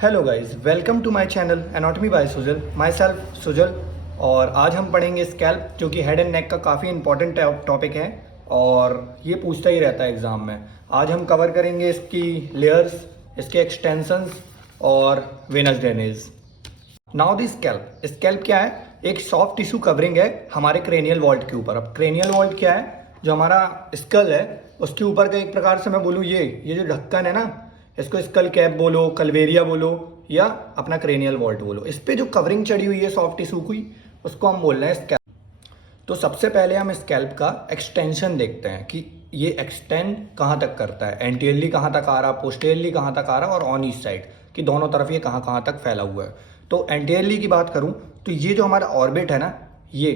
Hello guys, welcome to my channel anatomy by Sujal. Myself Sujal. और आज हम पढ़ेंगे स्कैल्प, जो कि हेड एंड नेक का काफ़ी इंपॉर्टेंट टॉपिक है और ये पूछता ही रहता है एग्ज़ाम में। आज हम कवर करेंगे इसकी लेयर्स, इसके एक्सटेंशंस और venous drainage. Now the scalp. Scalp क्या है? एक सॉफ्ट टिश्यू कवरिंग है हमारे क्रेनियल वॉल्ट के ऊपर। अब क्रेनियल वॉल्ट क्या है? जो हमारा स्कल है उसके ऊपर का, एक प्रकार से मैं बोलूँ, ये जो ढक्कन है ना, इसको स्कल कैप बोलो, कलवेरिया बोलो या अपना क्रेनियल वॉल्ट बोलो। इस पे जो कवरिंग चढ़ी हुई है सॉफ्ट टिश्यू की, उसको हम बोल रहे हैं स्कैल्प। तो सबसे पहले हम स्कैल्प का एक्सटेंशन देखते हैं कि ये एक्सटेंड कहाँ तक करता है। एंटीरियरली कहाँ तक आ रहा, पोस्टीरियरली कहाँ तक आ रहा और ऑन ईच साइड कि दोनों तरफ ये कहाँ कहाँ तक फैला हुआ है। तो एंटीरियरली की बात करूँ तो ये जो हमारा ऑर्बिट है ना, ये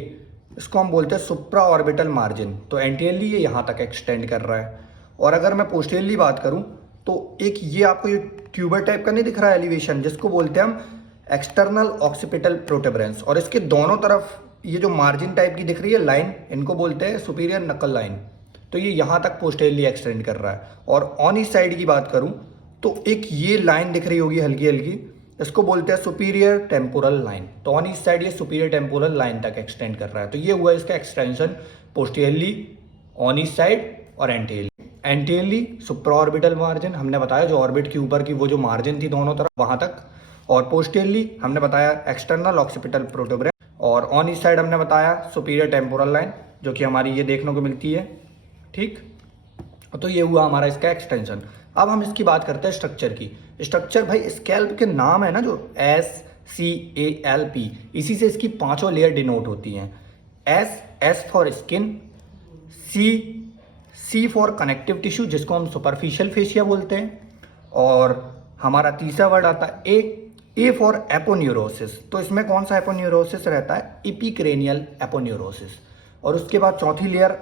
इसको हम बोलते हैं सुप्रा ऑर्बिटल मार्जिन। तो एंटीरियरली ये यहाँ तक एक्सटेंड कर रहा है। और अगर मैं पोस्टीरियरली बात करूँ तो एक ये आपको ये ट्यूबर टाइप का नहीं दिख रहा है एलिवेशन, जिसको बोलते हैं हम एक्सटर्नल ऑक्सीपिटल प्रोटुबरेंस। और इसके दोनों तरफ ये जो मार्जिन टाइप की दिख रही है लाइन, इनको बोलते हैं सुपीरियर नकल लाइन। तो ये यहाँ तक पोस्टेरियरली एक्सटेंड कर रहा है। और ऑन इस साइड की बात करूँ तो एक ये लाइन दिख रही होगी हल्की हल्की, इसको बोलते हैं सुपीरियर टेम्पोरल लाइन। तो ऑन इस साइड ये सुपीरियर टेम्पोरल लाइन तक एक्सटेंड कर रहा है। तो ये हुआ इसका एक्सटेंशन पोस्टेरियरली, ऑन इस साइड और एंटीरियरली। एंटीरियरली सुप्रा ऑर्बिटल मार्जिन हमने बताया, जो ऑर्बिट के ऊपर की वो जो मार्जिन थी दोनों तरफ वहां तक। और पोस्टीरियरली हमने बताया एक्सटर्नल ऑक्सीपिटल प्रोटुबरेंस। और ऑन इस साइड हमने बताया सुपीरियर टेम्पोरल लाइन, जो कि हमारी ये देखने को मिलती है। ठीक, तो ये हुआ हमारा इसका एक्सटेंशन। अब हम इसकी बात करते हैं स्ट्रक्चर की। स्ट्रक्चर भाई, स्कैल्प के नाम है ना जो SCALP, इसी से इसकी पांचों लेयर डिनोट होती हैं। S for skin, C for connective tissue, जिसको हम सुपरफिशियल फेशिया बोलते हैं। और हमारा तीसरा वर्ड आता है ए फॉर एपोन्यूरोसिस। तो इसमें कौन सा एपोन्यूरोसिस रहता है? Epicranial aponeurosis. और उसके बाद चौथी layer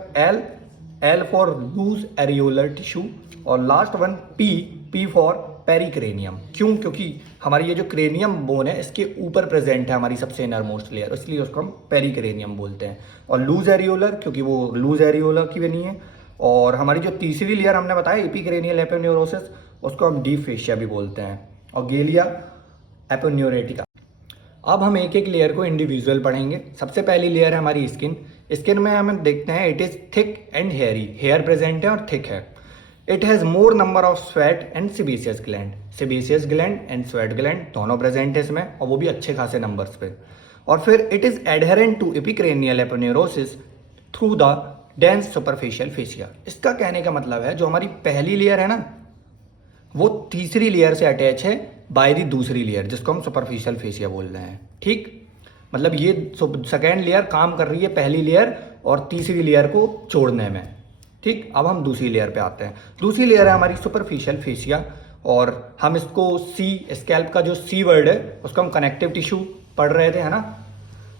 L for loose areolar tissue. और last one P for pericranium. क्यों? क्योंकि हमारी ये जो क्रेनियम बोन है इसके ऊपर प्रेजेंट है हमारी सबसे इनर मोस्ट लेयर, इसलिए उसको हम पेरिक्रेनियम बोलते हैं। और लूज एरियोलर, क्योंकि वो लूज एरियोलर की बनी है। और हमारी जो तीसरी लेयर हमने बताया इपिक्रेनियल एपोन्यूरोसिस, उसको हम डीप फेशिया भी बोलते हैं। और गेलिया एपोन्यूरेटिका। अब हम एक एक लेयर को इंडिविजुअल पढ़ेंगे। सबसे पहली लेयर है हमारी स्किन। स्किन में हम देखते हैं it is thick and hairy, hair present है और थिक है। It has more number of sweat and sebaceous gland. Sebaceous gland and sweat gland दोनों प्रेजेंट है इसमें, और वो भी अच्छे खासे नंबर्स पे। और फिर it is adherent to epicranial aponeurosis through the dense superficial fascia. इसका कहने का मतलब है जो हमारी पहली लेयर है ना, वो तीसरी लेयर से अटैच है बाय दी दूसरी लेयर, जिसको हम सुपरफिशियल फेशिया बोल रहे हैं। ठीक, मतलब ये सेकेंड लेयर काम कर रही है पहली लेयर और तीसरी लेयर को जोड़ने में। ठीक, अब हम दूसरी लेयर पे आते हैं। दूसरी लेयर है हमारी सुपरफिशियल फेशिया। और हम इसको स्कैल्प का जो सी वर्ड है उसको हम कनेक्टिव टिश्यू पढ़ रहे थे, है ना।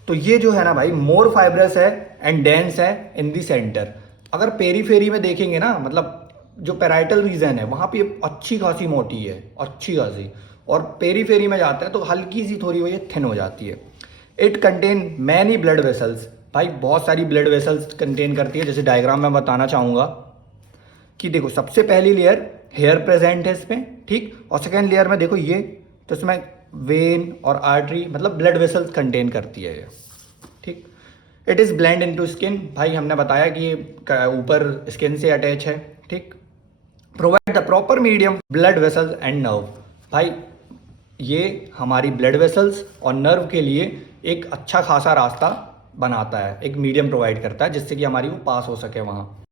तो ये जो है ना भाई, मोर फाइब्रस है एंड डेंस है इन दी सेंटर। अगर पेरीफेरी में देखेंगे ना, मतलब जो पेराइटल रीजन है वहां पे अच्छी खासी मोटी है, अच्छी खासी। और पेरीफेरी में जाता है तो हल्की सी थोड़ी ये थिन हो जाती है। It contain many blood vessels. भाई बहुत सारी ब्लड वेसल्स कंटेन करती है। जैसे डायग्राम में बताना चाहूंगा कि देखो, सबसे पहली लेयर हेयर प्रेजेंट है इसमें, ठीक। और सेकेंड लेयर में देखो ये, तो इसमें वेन और आर्टरी, मतलब ब्लड वेसल्स कंटेन करती है ये। ठीक, it is blend into skin. भाई हमने बताया कि ये ऊपर स्किन से अटैच है। ठीक, provide the proper medium blood vessels and nerve. भाई ये हमारी ब्लड वेसल्स और नर्व के लिए एक अच्छा खासा रास्ता बनाता है, एक मीडियम प्रोवाइड करता है जिससे कि हमारी वो पास हो सके वहाँ।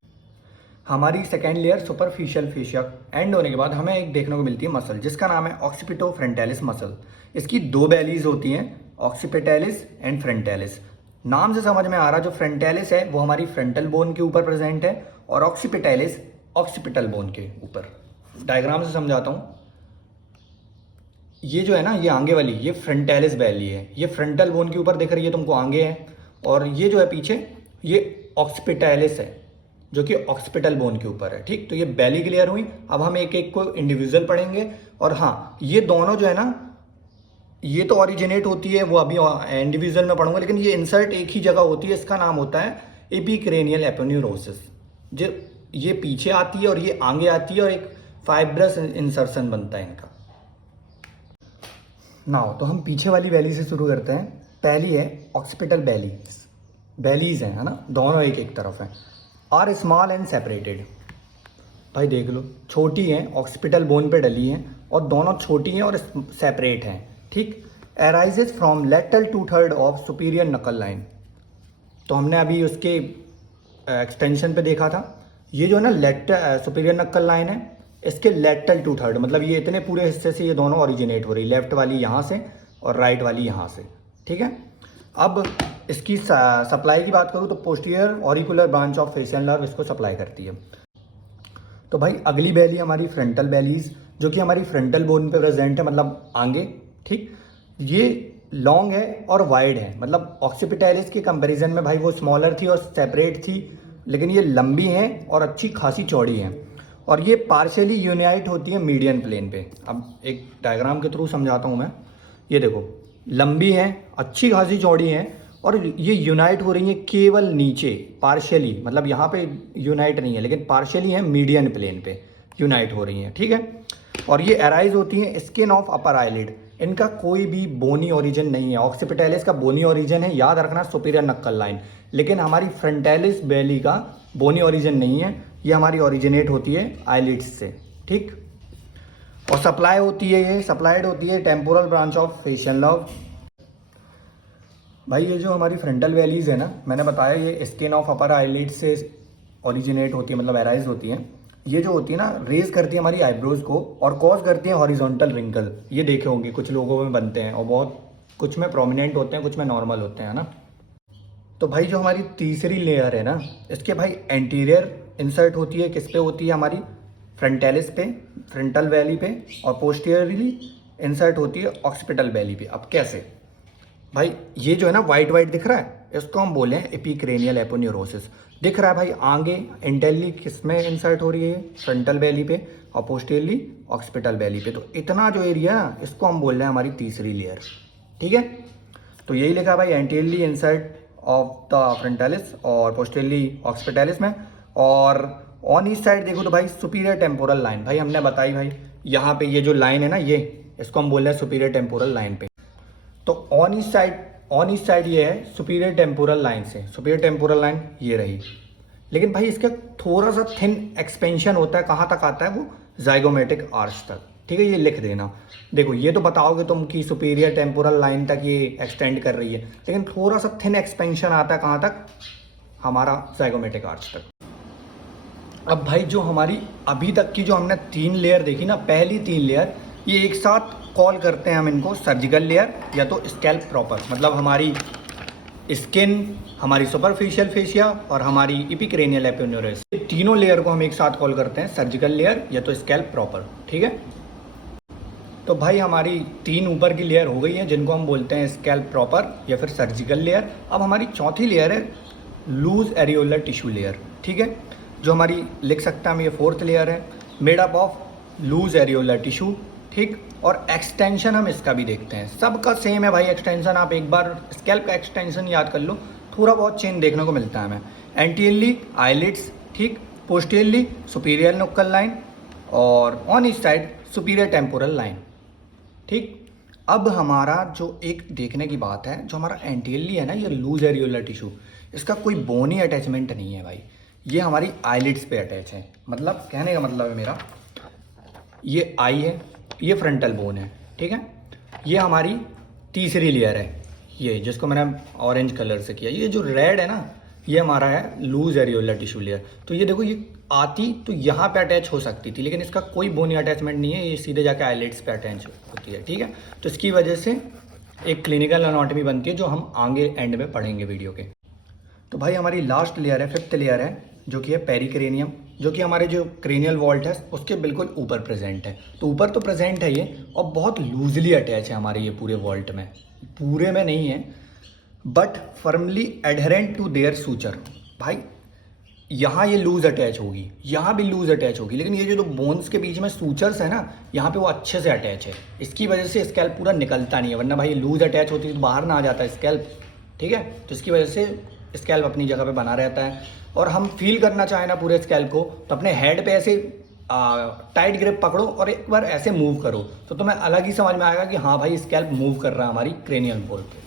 हमारी second layer superficial fascia and होने के बाद हमें एक देखने को मिलती है मसल, जिसका नाम है ऑक्सीपिटोफ्रंटालिस मसल। इसकी दो बेलीज होती हैं, ऑक्सीपिटैलिस एंड फ्रंटालिस। नाम से समझ में आ रहा, जो फ्रंटालिस है वो हमारी फ्रंटल बोन के ऊपर प्रेजेंट है और ऑक्सीपिटैलिस ऑक्सीपिटल बोन के ऊपर। डायग्राम से समझाता हूँ। ये जो है ना, ये आगे वाली, ये फ्रंटालिस बैली है, ये फ्रंटल बोन के ऊपर दिख रही है तुमको, आगे है। और ये जो है पीछे, ये ऑक्सीपिटैलिस है जो कि ऑक्सीपिटल बोन के ऊपर है। ठीक, तो ये बैली क्लियर हुई। अब हम एक एक को इंडिविजुअल पढ़ेंगे। और हाँ, ये दोनों जो है ना, ये तो ऑरिजिनेट होती है, वो अभी इंडिविजुअल में पढ़ूंगा, लेकिन ये इंसर्ट एक ही जगह होती है। इसका नाम होता है एपिक्रेनियल एपोन्यूरोसिस। जो ये पीछे आती है और ये आगे आती है, और एक फाइब्रस इंसर्शन बनता है इनका। नाउ तो हम पीछे वाली वैली से शुरू करते हैं। पहली है ऑक्सीपिटल बैलीज हैं, है ना, दोनों एक एक तरफ हैं। आर स्मॉल एंड सेपरेटेड, भाई देख लो, छोटी हैं, ऑक्सीपिटल बोन पे डली हैं और दोनों छोटी हैं और सेपरेट हैं, ठीक। Arises from lateral 2/3 of superior नकल लाइन। तो हमने अभी उसके एक्सटेंशन पे देखा था, ये जो है ना सुपीरियर नक्कल लाइन है, इसके लेटरल 2/3 मतलब ये इतने पूरे हिस्से से ये दोनों ओरिजिनेट हो रही, लेफ्ट वाली यहाँ से और राइट वाली यहाँ से, ठीक है। अब इसकी सप्लाई की बात करूँ तो posterior auricular branch of facial nerve इसको सप्लाई करती है। तो भाई अगली बैली हमारी फ्रंटल बैलीज, जो कि हमारी फ्रंटल बोन पे प्रेजेंट है, मतलब आगे, ठीक। ये लॉन्ग है और वाइड है, मतलब ऑक्सीपिटैलिस के कंपैरिजन में भाई वो स्मॉलर थी और सेपरेट थी, लेकिन ये लंबी है और अच्छी खासी चौड़ी है और ये पार्शियली यूनाइट होती है मीडियन प्लेन पे। अब एक डायग्राम के थ्रू समझाता हूँ मैं। ये देखो, लंबी है, अच्छी खासी चौड़ी है और ये यूनाइट हो रही है केवल नीचे पार्शियली, मतलब यहाँ पे यूनाइट नहीं है लेकिन पार्शियली है, मीडियन प्लेन पे यूनाइट हो रही हैं, ठीक है। और ये अराइज होती हैं स्किन ऑफ अपर आईलिड। इनका कोई भी बोनी ओरिजिन नहीं है। ऑक्सीपिटैलिस का बोनी ओरिजिन है, याद रखना, सुपीरियर नक्कल लाइन, लेकिन हमारी फ्रंटैलिस बैली का बोनी ओरिजिन नहीं है, ये हमारी ओरिजिनेट होती है आईलिड्स से, ठीक। और सप्लाई होती है, ये सप्लाइड होती है temporal branch of facial nerve. भाई ये जो हमारी फ्रंटल वैलीज है ना, मैंने बताया ये स्किन ऑफ अपर आईलिड से ओरिजिनेट होती है, मतलब एराइज होती है। ये जो होती है ना, रेज करती है हमारी आईब्रोज को और कॉज करती है हॉरिजॉन्टल रिंकल। ये देखे होंगे कुछ लोगों में बनते हैं और बहुत कुछ में प्रोमिनेंट होते हैं, कुछ में नॉर्मल होते हैं ना। तो भाई जो हमारी तीसरी लेयर है ना, इसके भाई एंटीरियर इंसर्ट होती है, किस पे होती है, हमारी फ्रंटैलिस पे, फ्रंटल वैली पे, और पोस्टीरियरली इंसर्ट होती है ऑक्सीपिटल वैली पे। अब कैसे भाई, ये जो है ना वाइट वाइट दिख रहा है, इसको हम बोले हैं एपिक्रेनियल एपोन्यूरोसिस। दिख रहा है भाई आगे इंटेरली किस में इंसर्ट हो रही है, फ्रंटल वैली पे, और पोस्टीरियरली ऑक्सीपिटल वैली पे। तो इतना जो एरिया है इसको हम बोल रहे हैं हमारी तीसरी लेयर, ठीक है। तो यही लिखा भाई, anteriorly insert of the frontalis और पोस्टीरियरली ऑक्सीपिटैलिस में। और ऑन ईच साइड देखो तो भाई सुपीरियर टेम्पोरल लाइन, भाई हमने बताई भाई यहाँ पे ये जो लाइन है ना, ये इसको हम बोल रहे हैं सुपीरियर टेम्पोरल लाइन पे। तो ऑन ईच साइड ये है सुपीरियर टेम्पोरल लाइन से, सुपीरियर टेम्पोरल लाइन ये रही। लेकिन भाई इसका थोड़ा सा थिन एक्सपेंशन होता है, कहाँ तक आता है वो, जाइगोमेटिक आर्च तक, ठीक है। ये लिख देना, देखो ये तो बताओगे तुम कि सुपीरियर टेम्पोरल लाइन तक ये एक्सटेंड कर रही है, लेकिन थोड़ा सा थिन एक्सपेंशन आता है कहाँ तक, हमारा जाइगोमेटिक आर्च तक। अब भाई जो हमारी अभी तक की जो हमने 3 लेयर देखी ना, पहली 3 लेयर, ये एक साथ कॉल करते हैं हम इनको सर्जिकल लेयर या तो स्कैल्प प्रॉपर, मतलब हमारी स्किन, हमारी सुपरफिशियल फेशिया और हमारी एपिक्रेनियल एपोन्यूरोसिस, ये तीनों लेयर को हम एक साथ कॉल करते हैं सर्जिकल लेयर या तो स्कैल्प प्रॉपर, ठीक है। तो भाई हमारी 3 ऊपर की लेयर हो गई है जिनको हम बोलते हैं स्कैल्प प्रॉपर या फिर सर्जिकल लेयर। अब हमारी चौथी लेयर है लूज एरियोलर टिश्यू लेयर, ठीक है, जो हमारी लिख सकते हैं हम, ये 4th लेयर है, made up of loose areolar tissue, ठीक। और एक्सटेंशन हम इसका भी देखते हैं, सबका सेम है भाई एक्सटेंशन। आप एक बार स्कैल्प का एक्सटेंशन याद कर लो, थोड़ा बहुत चेंज देखने को मिलता है हमें। एंटीरियरली आईलिड्स, ठीक, पोस्टीरियरली सुपीरियर नक्कल लाइन और on each side superior temporal line, ठीक। अब हमारा जो एक देखने की बात है, जो हमारा एंटीरियरली है ना, ये लूज एरियोलर टिश्यू, इसका कोई बोनी अटैचमेंट नहीं है भाई, ये हमारी आईलिड्स पे अटैच है। मतलब कहने का मतलब है मेरा, ये आई है, ये फ्रंटल बोन है, ठीक है। ये हमारी तीसरी लेयर है, ये जिसको मैंने ऑरेंज कलर से किया। ये जो रेड है ना, ये हमारा है लूज एरियोलर टिश्यू लेयर। तो ये देखो, ये आती तो यहाँ पे अटैच हो सकती थी, लेकिन इसका कोई बोनी अटैचमेंट नहीं है, ये सीधे जाके आईलिड्स पे अटैच होती है, ठीक है। तो इसकी वजह से एक क्लिनिकल एनाटॉमी बनती है जो हम आगे एंड में पढ़ेंगे वीडियो के। तो भाई हमारी लास्ट लेयर है, 5th लेयर है, जो कि है पेरिक्रेनियम, जो कि हमारे जो क्रेनियल वॉल्ट है उसके बिल्कुल ऊपर प्रेजेंट है। तो ऊपर तो प्रेजेंट है ये, और बहुत लूजली अटैच है हमारे ये पूरे वॉल्ट में, पूरे में नहीं है, but firmly adherent to their suture. भाई यहाँ ये लूज अटैच होगी, यहाँ भी लूज अटैच होगी, लेकिन ये जो बोन्स के बीच में सूचर्स है ना, यहाँ पे वो अच्छे से अटैच है। इसकी वजह से स्कैल्प पूरा निकलता नहीं है, वरना भाई लूज अटैच होती तो बाहर ना आ जाता स्कैल्प, ठीक है। तो इसकी वजह से स्कैल्प अपनी जगह पे बना रहता है। और हम फील करना चाहें ना पूरे स्कैल्प को, तो अपने हेड पे ऐसे टाइट ग्रिप पकड़ो और एक बार ऐसे मूव करो तो तुम्हें अलग ही समझ में आएगा कि हाँ भाई स्कैल्प मूव कर रहा है हमारी क्रेनियल बोल पे।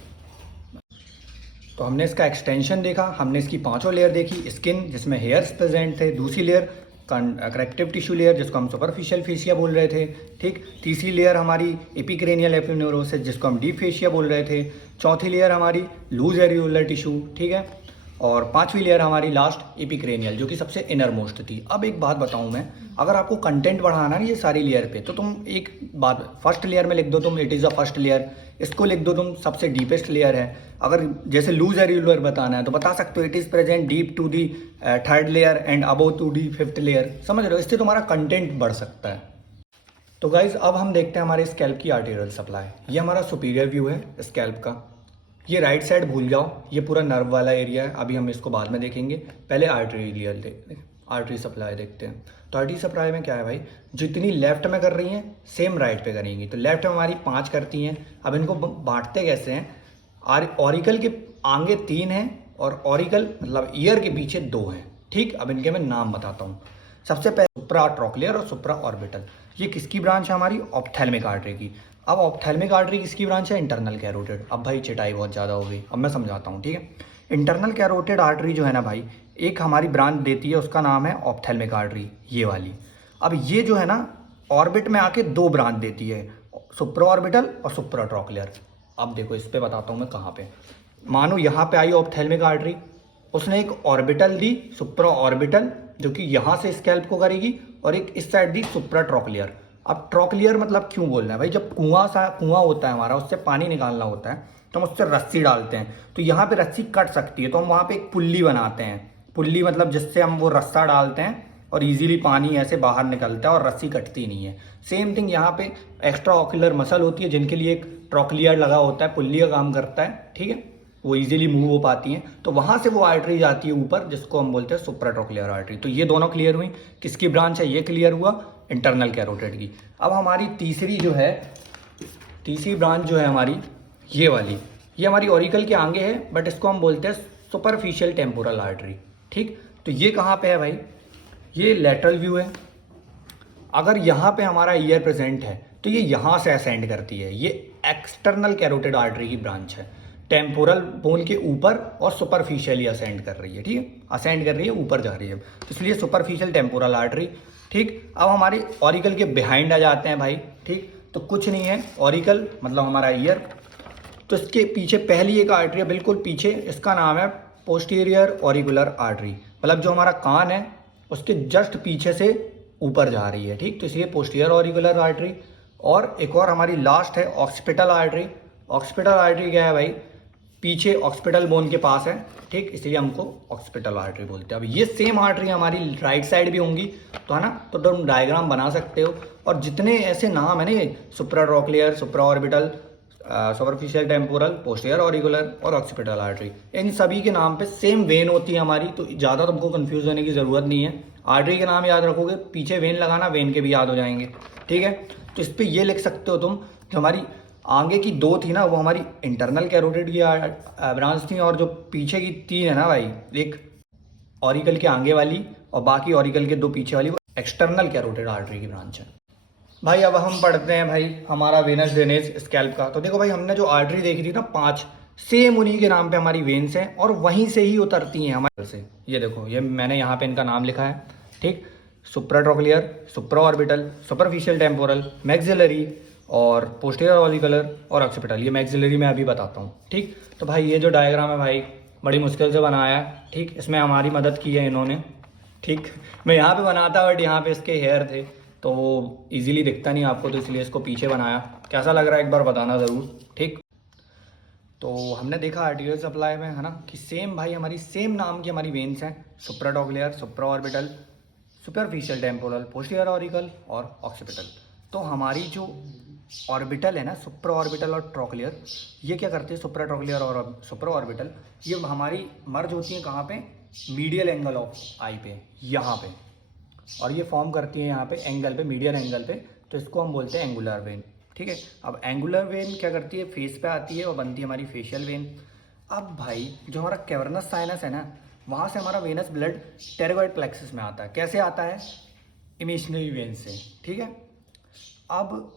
तो हमने इसका एक्सटेंशन देखा, हमने इसकी पांचों लेयर देखी, स्किन जिसमें हेयर्स प्रेजेंट थे, दूसरी लेयर कनेक्टिव टिश्यू लेयर जिसको हम सुपरफिशियल फेशिया बोल रहे थे, ठीक। तीसरी लेयर हमारी एपिक्रेनियल एपिन्यूरोसिस जिसको हम डीप फेशिया बोल रहे थे। चौथी लेयर हमारी लूज एरियोलर टिश्यू, ठीक है। और पांचवी लेयर हमारी लास्ट एपिक्रेनियल जो कि सबसे इनर मोस्ट थी। अब एक बात बताऊं मैं, अगर आपको कंटेंट बढ़ाना है ये सारी लेयर पे तो तुम एक बात फर्स्ट लेयर में लिख दो तुम it is the first layer, इसको लिख दो तुम सबसे डीपेस्ट लेयर है। अगर जैसे लूज एरियोलर बताना है तो बता सकते हो it is present deep to the third layer and above to the fifth layer, समझ रहे हो, इससे तुम्हारा कंटेंट बढ़ सकता है। तो गाइज अब हम देखते हैं हमारे स्कैल्प की आर्टेरियल सप्लाई। ये हमारा सुपीरियर व्यू है स्कैल्प का। ये राइट साइड भूल जाओ, ये पूरा नर्व वाला एरिया है, अभी हम इसको बाद में देखेंगे। पहले आर्टरी सप्लाई देखते हैं। तो आर्टरी सप्लाई में क्या है भाई, जितनी लेफ्ट में कर रही हैं सेम राइट पे करेंगी। तो लेफ्ट में हमारी 5 करती हैं। अब इनको बांटते कैसे हैं, ऑरिकल के आगे 3 हैं और ऑरिकल मतलब ईयर के पीछे 2 हैं, ठीक। अब इनके मैं नाम बताता हूँ। सबसे पहले सुप्रा ट्रोक्लियर और सुप्रा ऑर्बिटल। ये किसकी ब्रांच है हमारी, ऑप्थेल्मिक आर्टरी की। अब ऑप्थेल्मिक आर्टरी किसकी ब्रांच है, इंटरनल कैरोटिड। अब भाई चिटाई बहुत ज़्यादा हो गई, अब मैं समझाता हूँ, ठीक है। इंटरनल कैरोटिड आर्टरी जो है ना भाई, एक हमारी ब्रांच देती है, उसका नाम है ऑप्थेल्मिक आर्टरी, ये वाली। अब ये जो है ना ऑर्बिट में आके 2 ब्रांच देती है, सुप्रा ऑर्बिटल और सुप्रा ट्रोक्लियर। अब देखो इस पे बताता हूँ मैं कहाँ पे। मानो यहाँ पे आई ऑप्थेल्मिक आर्टरी, उसने एक ऑर्बिटल दी सुप्रा ऑर्बिटल जो कि यहाँ से स्कैल्प को करेगी, और एक इस साइड दी सुप्रा ट्रोक्लियर। अब ट्रोक्लियर मतलब क्यों बोलना है भाई, जब कुआं होता है हमारा, उससे पानी निकालना होता है तो हम उससे रस्सी डालते हैं, तो यहाँ पे रस्सी कट सकती है, तो हम वहाँ पे एक पुल्ली बनाते हैं। पुल्ली मतलब जिससे हम वो रस्सा डालते हैं और इजीली पानी ऐसे बाहर निकलता है और रस्सी कटती नहीं है। सेम थिंग यहाँ पे एक्स्ट्रा ऑक्यूलर मसल होती है जिनके लिए एक ट्रोक्लियर लगा होता है, पुल्ली का काम करता है, ठीक है। वो इजीली मूव हो पाती हैं, तो वहाँ से वो आर्टरी जाती है ऊपर जिसको हम बोलते हैं सुप्रा ट्रोक्लियर आर्टरी। तो ये दोनों क्लियर हुई, किसकी ब्रांच है, ये क्लियर हुआ इंटरनल कैरोटिड की। अब हमारी तीसरी ब्रांच जो है हमारी ये वाली, ये हमारी ऑरिकल के आगे है, बट इसको हम बोलते हैं सुपरफिशियल टेम्पोरल आर्टरी, ठीक। तो ये कहाँ पे है भाई, ये लेटरल व्यू है। अगर यहाँ पे हमारा ईयर प्रेजेंट है तो ये यहाँ से असेंड करती है, ये एक्सटर्नल कैरोटिड आर्टरी की ब्रांच है। टेम्पोरल बोन के ऊपर और सुपरफिशियली असेंड कर रही है, ठीक है, असेंड कर रही है, ऊपर जा रही है, तो इसलिए सुपरफिशियल टेम्पोरल आर्टरी, ठीक। अब हमारी ऑरिकल के बिहाइंड आ जाते हैं भाई, ठीक। तो कुछ नहीं है, ऑरिकल मतलब हमारा ईयर, तो इसके पीछे पहली एक आर्टरी है बिल्कुल पीछे, इसका नाम है पोस्टीरियर ऑरिकुलर आर्टरी, मतलब जो हमारा कान है उसके जस्ट पीछे से ऊपर जा रही है, ठीक। तो इसलिए पोस्टीरियर ऑरिकुलर आर्टरी। और एक और हमारी लास्ट है ऑक्सीपिटल आर्टरी। ऑक्सीपिटल आर्टरी क्या है भाई, पीछे ऑक्सीपिटल बोन के पास है, ठीक, इसलिए हमको ऑक्सीपिटल आर्टरी बोलते हैं। अब ये सेम आर्टरी हमारी राइट साइड भी होंगी, तो है ना, तो तुम डायग्राम बना सकते हो। और जितने ऐसे नाम है ना, ये supratrochlear, supraorbital, superficial temporal, posterior auricular और ऑक्सीपिटल आर्टरी, इन सभी के नाम पे सेम वेन होती है हमारी, तो ज़्यादा तुमको कंफ्यूज होने की ज़रूरत नहीं है। आर्टरी के नाम याद रखोगे, पीछे वेन लगाना, वेन के भी याद हो जाएंगे, ठीक है। तो इस पर ये लिख सकते हो तुम, जो हमारी आगे की 2 थी ना वो हमारी इंटरनल कैरोटिड की ब्रांच थी, और जो पीछे की 3 है ना भाई, एक ऑरिकल के आगे वाली और बाकी ऑरिकल के 2 पीछे वाली, वो एक्सटर्नल कैरोटिड आर्टरी की ब्रांच है भाई। अब हम पढ़ते हैं भाई हमारा वेनस ड्रेनेज स्कैल्प का। तो देखो भाई, हमने जो आर्टरी देखी थी ना 5, सेम उन्हीं के नाम पे हमारी वेन्स हैं और वहीं से ही उतरती हैं हमारे से। ये देखो, ये मैंने यहाँ पे इनका नाम लिखा है, ठीक। सुप्रा trochlear, supraorbital, superficial temporal, maxillary और पोस्टीरियर ऑरिकुलर और ऑक्सीपिटल। ये मैक्सिलरी में अभी बताता हूँ, ठीक। तो भाई ये जो डायग्राम है भाई बड़ी मुश्किल से बनाया है, ठीक। इसमें हमारी मदद की है इन्होंने, ठीक। मैं यहाँ पे बनाता बट यहाँ पे इसके हेयर थे तो इजीली दिखता नहीं आपको, तो इसलिए इसको पीछे बनाया। कैसा लग रहा है एक बार बताना ज़रूर, ठीक। तो हमने देखा आर्टेरियल सप्लाई में, है ना, कि सेम भाई हमारी सेम नाम की हमारी वेन्स हैं, supratrochlear, supraorbital, superficial temporal, posterior auricle और ऑक्सीपिटल। तो हमारी जो ऑर्बिटल है ना, सुप्रा ऑर्बिटल और ट्रोक्लियर, ये क्या करते हैं, सुप्रा ट्रोक्लियर और सुप्रा ऑर्बिटल, ये हमारी मर्ज होती हैं कहाँ पे, मीडियल एंगल ऑफ आई पे, यहाँ पे, और ये फॉर्म करती है यहाँ पे एंगल पे, मीडियल एंगल पे, तो इसको हम बोलते हैं एंगुलर वेन, ठीक है। अब एंगुलर वेन क्या करती है, फेस पे आती है और बनती है हमारी फेशियल वेन। अब भाई जो हमारा कैवर्नस साइनस है ना, वहाँ से हमारा वेनस ब्लड टेरेगॉइड प्लेक्सस में आता है। कैसे आता है, इमेजिनरी वेन से, ठीक है। अब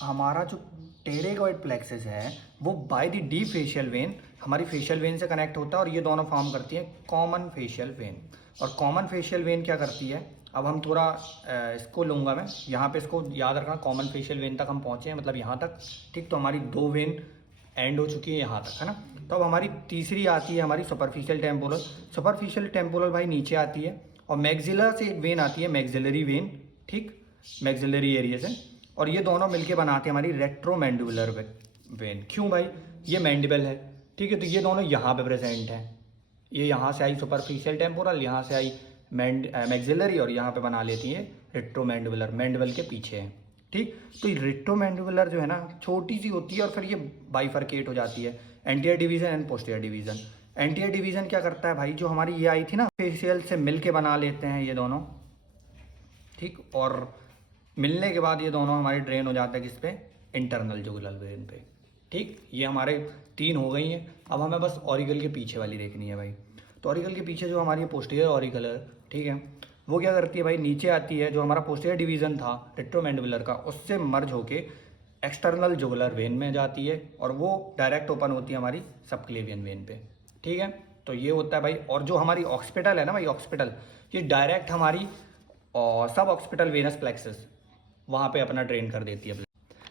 हमारा जो टेरेगॉइड प्लेक्सस है वो by the deep facial vein हमारी फेशियल वेन से कनेक्ट होता है और ये दोनों फॉर्म करती है कॉमन फेशियल वेन। और कॉमन फेशियल वेन क्या करती है, अब हम थोड़ा इसको लूँगा मैं यहाँ पे, इसको याद रखना, कॉमन फेशियल वेन तक हम पहुँचे हैं, मतलब यहाँ तक, ठीक। तो हमारी 2 वेन एंड हो चुकी है यहाँ तक, है ना। तो अब हमारी तीसरी आती है हमारी सुपरफिशियल टेम्पोरल। सुपरफिशियल टेम्पोरल भाई नीचे आती है, और मैक्सिला से एक वेन आती है मैक्सिलरी वेन, ठीक, मैक्सिलरी एरिया से, और ये दोनों मिलके बनाते हैं हमारी रेट्रोमैंडिबुलर वेन। क्यों भाई, ये मैंडिबल है, ठीक है, तो ये दोनों यहाँ पे प्रेजेंट हैं। ये यहाँ से आई सुपरफिशियल टेम्पोरल, यहाँ से आई मैक्सिलरी, और यहाँ पे बना लेती है रेट्रोमैंडिबुलर, मैंडिबल के पीछे है, ठीक। तो ये रेट्रोमैंडिबुलर जो है ना छोटी सी होती है, और फिर ये बाइफरकेट हो जाती है, anterior division and posterior division. Anterior division क्या करता है भाई, जो हमारी ये आई थी ना फेशियल से मिल के बना लेते हैं ये दोनों, ठीक, और मिलने के बाद ये दोनों हमारे ड्रेन हो जाते हैं किस पे, इंटरनल जुगुलर वेन पे, ठीक। ये हमारे 3 हो गई हैं। अब हमें बस ऑरिकल के पीछे वाली देखनी है भाई। तो ऑरिकल के पीछे जो हमारी पोस्टीरियर ऑरिकल है, ठीक है, वो क्या करती है भाई, नीचे आती है, जो हमारा पोस्टीरियर डिवीजन था रेट्रोमैंडिबुलर का, उससे मर्ज होके एक्सटर्नल जुगुलर वेन में जाती है, और वो डायरेक्ट ओपन होती है हमारी सबक्लेवियन वेन पे, ठीक है। तो ये होता है भाई। और जो हमारी ऑक्सीपिटल है ना भाई, ऑक्सीपिटल, ये डायरेक्ट हमारी और सब ऑक्सीपिटल वेनस प्लेक्सस वहाँ पे अपना ड्रेन कर देती है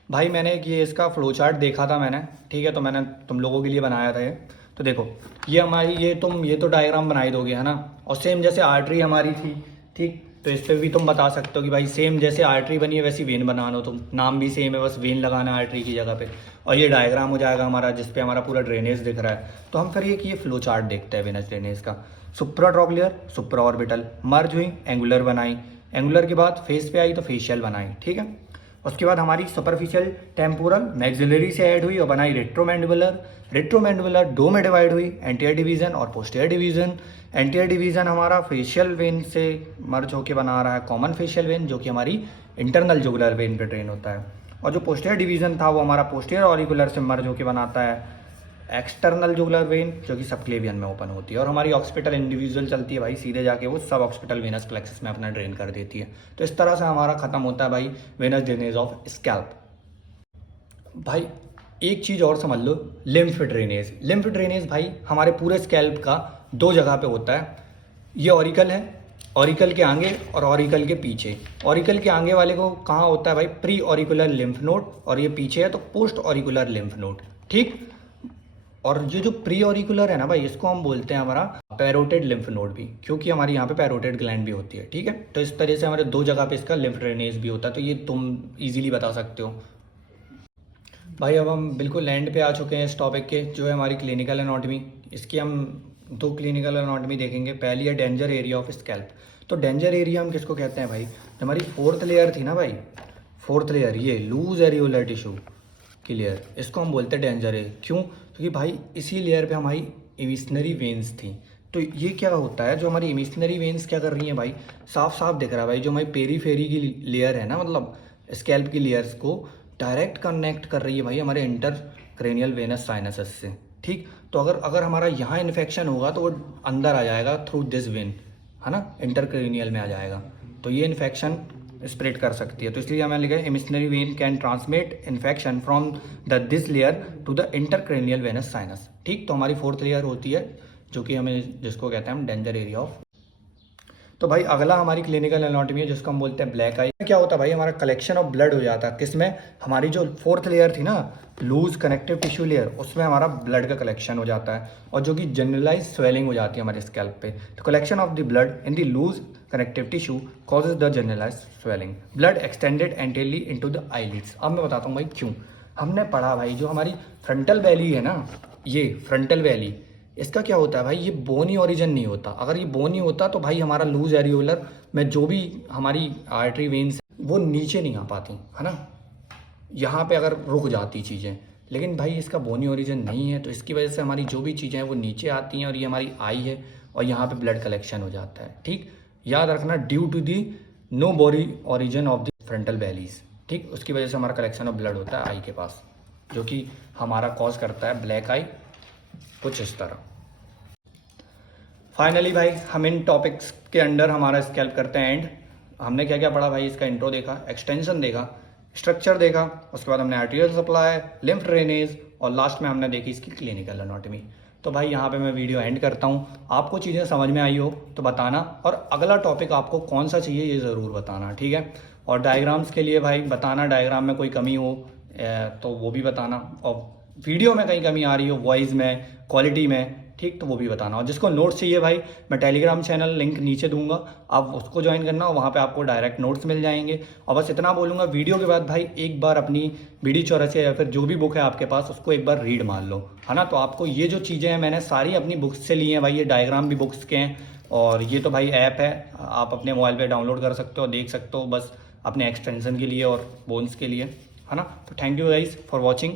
भाई। मैंने एक ये इसका फ्लो चार्ट देखा था मैंने, ठीक है, तो मैंने तुम लोगों के लिए बनाया था ये। तो देखो ये हमारी, ये तो डायग्राम बनाई दोगे, है ना, और सेम जैसे आर्टरी हमारी थी, ठीक, तो इस पर भी तुम बता सकते हो कि भाई सेम जैसे आर्टरी बनी है वैसी वेन बना लो तुम, नाम भी सेम है, बस वेन लगाना है आर्टरी की जगह पे, और ये डायग्राम हो जाएगा हमारा जिसपे हमारा पूरा ड्रेनेज दिख रहा है। तो हम फिर ये फ्लो चार्ट देखते हैं वेनस ड्रेनेज का। सुप्राट्रॉक्लियर, सुप्रा ऑर्बिटल, मर्ज हुई, एंगुलर बनाई, एंगुलर के बाद फेस पे आई तो फेशियल बनाई, ठीक है। उसके बाद हमारी सुपरफिशियल टेम्पोरल मैक्सिलरी से ऐड हुई और बनाई रेट्रोमैंडिबुलर। रेट्रोमैंडिबुलर 2 में डिवाइड हुई, एंटीरियर डिवीजन और पोस्टीरियर डिवीजन। एंटीरियर डिवीजन हमारा फेशियल वेन से मर्ज होकर बना रहा है कॉमन फेशियल वेन, जो कि हमारी इंटरनल जुगुलर वेन पे ड्रेन होता है। और जो पोस्टीरियर डिवीजन था वो हमारा पोस्टीरियर ऑरिकुलर से मर्ज होकर बनाता है एक्सटर्नल जुगुलर वेन, जो कि सबक्लेवियन में ओपन होती है। और हमारी ऑक्सीपिटल इंडिविजुअल चलती है भाई, सीधे जाके वो सब ऑक्सीपिटल वेनस प्लेक्सस में अपना ड्रेन कर देती है। तो इस तरह से हमारा खत्म होता है भाई वेनस ड्रेनेज ऑफ स्कैल्प। भाई एक चीज़ और समझ लो, लिम्फ ड्रेनेज। लिम्फ ड्रेनेज भाई हमारे पूरे स्कैल्प का 2 जगह पे होता है। ये ऑरिकल है, ऑरिकल के आगे और ऑरिकल के पीछे। ऑरिकल के आगे वाले को कहाँ होता है भाई, प्री ऑरिकुलर लिम्फ नोड, और ये पीछे है तो पोस्ट ऑरिकुलर लिम्फ नोड, ठीक। और ये जो प्री ऑरिकुलर है ना भाई, इसको हम बोलते हैं हमारा पैरोटेड लिम्फ नोड भी, क्योंकि हमारी यहाँ पे पैरोटेड ग्लैंड भी होती है, ठीक है। तो इस तरह से हमारे 2 जगह पे इसका लिम्फ ड्रेनेज भी होता है, तो ये तुम इजीली बता सकते हो भाई। अब हम बिल्कुल एंड पे आ चुके हैं इस टॉपिक के, जो है हमारी क्लिनिकल एनाटॉमी। इसकी हम 2 क्लिनिकल एनाटॉमी देखेंगे। पहली है डेंजर एरिया ऑफ स्कैल्प। तो डेंजर एरिया हम किसको कहते हैं भाई, हमारी 4th लेयर थी ना भाई, 4th लेयर, ये लूज एरियोलर टिश्यू की लेयर, इसको हम बोलते हैं डेंजर है। क्यों, क्योंकि भाई इसी लेयर पे हमारी इमिशनरी वेन्स थी। तो ये क्या होता है, जो हमारी इमिशनरी वेन्स क्या कर रही हैं भाई, साफ साफ दिख रहा है भाई, जो हमारी पेरीफेरी की लेयर है ना, मतलब स्कैल्प की लेयर्स को डायरेक्ट कनेक्ट कर रही है भाई हमारे इंटर क्रेनियल वेनस साइनसेस से, ठीक। तो अगर हमारा यहाँ इन्फेक्शन होगा तो वो अंदर आ जाएगा थ्रू दिस वेन, है ना, इंटर क्रेनियल में आ जाएगा, तो ये इन्फेक्शन स्प्रेड कर सकती है। तो इसलिए हमें लिखा है emissary vein can transmit infection from the this layer to the intracranial venous sinus, ठीक। तो हमारी 4th लेयर होती है, जो कि हमें जिसको कहते हैं हम डेंजर एरिया ऑफ। तो भाई अगला हमारी क्लिनिकल एनाटॉमी है, जिसको हम बोलते हैं ब्लैक आई। क्या होता है भाई, हमारा कलेक्शन ऑफ ब्लड हो जाता है किसमें, हमारी जो 4th लेयर थी ना, लूज कनेक्टिव टिश्यू लेयर, उसमें हमारा ब्लड का कलेक्शन हो जाता है, और जो कि जनरलाइज स्वेलिंग हो जाती है हमारे स्कैल्प पे। तो collection of the blood in the loose connective tissue causes the generalise swelling, blood extended anteriorly into the eyelids. अब मैं बताता हूँ भाई क्यों। हमने पढ़ा भाई, जो हमारी फ्रंटल वैली है ना, ये फ्रंटल वैली, इसका क्या होता है भाई, ये बोनी ओरिजिन नहीं होता। अगर ये बोनी होता तो भाई हमारा लूज एरियोलर में जो भी हमारी आर्टरी वेन्स वो नीचे नहीं आ पाती, है ना, यहाँ पे अगर रुक जाती चीज़ें। लेकिन भाई इसका बोनी ओरिजिन नहीं है, तो इसकी वजह से हमारी जो भी चीज़ें हैं वो नीचे आती हैं, और ये हमारी आई है, और यहाँ पे ब्लड कलेक्शन हो जाता है, ठीक। याद रखना, ड्यू टू दी नो बोरी origin of the frontal valleys, ठीक, उसकी वजह से हमारा कलेक्शन ऑफ ब्लड होता है आई के पास, जो कि हमारा कॉज करता है ब्लैक आई, कुछ इस तरह। फाइनली भाई हम इन टॉपिक्स के अंडर हमारा स्कैल्प करते हैं एंड। हमने क्या क्या पढ़ा भाई, इसका इंट्रो देखा, एक्सटेंशन देखा, स्ट्रक्चर देखा, उसके बाद हमने आर्टीरियल सप्लाई, लिम्फ ड्रेनेज और लास्ट में हमने देखी इसकी क्लिनिकल एनाटॉमी। तो भाई यहाँ पे मैं वीडियो एंड करता हूँ। आपको चीज़ें समझ में आई हो तो बताना, और अगला टॉपिक आपको कौन सा चाहिए ये ज़रूर बताना, ठीक है। और डायग्राम्स के लिए भाई बताना, डायग्राम में कोई कमी हो तो वो भी बताना, और वीडियो में कहीं कमी आ रही हो, वॉइस में, क्वालिटी में, ठीक, तो वो भी बताना। और जिसको नोट्स चाहिए भाई, मैं टेलीग्राम चैनल लिंक नीचे दूंगा, आप उसको ज्वाइन करना, वहाँ पे आपको डायरेक्ट नोट्स मिल जाएंगे। और बस इतना बोलूँगा, वीडियो के बाद भाई एक बार अपनी BD84 या फिर जो भी बुक है आपके पास उसको एक बार रीड मार लो, है ना। तो आपको ये जो चीज़ें हैं मैंने सारी अपनी बुक्स से ली हैं भाई, ये डायग्राम भी बुक्स के हैं, और ये तो भाई ऐप है, आप अपने मोबाइल पर डाउनलोड कर सकते हो, देख सकते हो, बस अपने एक्सटेंशन के लिए और बोन्स के लिए, है ना। तो thank you guys for watching.